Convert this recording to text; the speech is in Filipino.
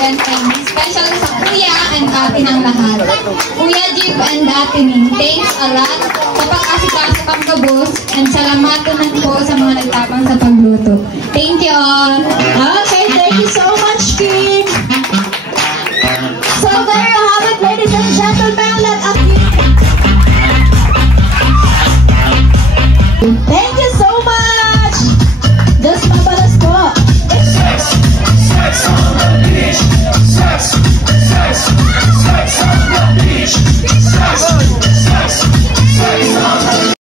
event time. Special sa Kuya and Ate ng lahat. Kuya Jeep and Ate Ning, thanks a lot sa pag-asikaso kang kabos and salamatan po sa mga nagtapang sa pagluto. Thank you all! Okay, thank you so much, Kim! So there